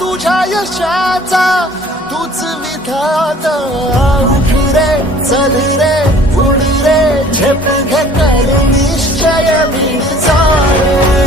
तुझ्या यशाचा तूच विधाता. उठ रे चल रे उड रे झेप घे कर निश्चय विण चाल.